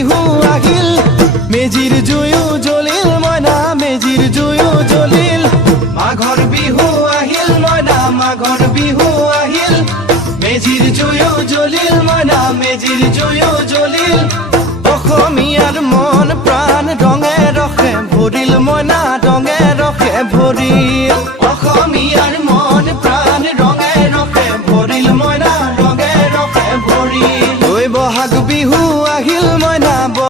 বিহু আহিল মেজিৰ জুয়ো জ্বলিল মইনা মেজিৰ জুয়ো জ্বলিল মাঘৰ বিহু আহিল মইনা মাঘৰ বিহু আহিল মেজিৰ জুয়ো জ্বলিল মইনা মেজিৰ জুয়ো জ্বলিল অসমীয়াৰ মন প্ৰাণ ৰঙে ৰসে ভৰিল মইনা ৰঙে ৰসে ভৰিল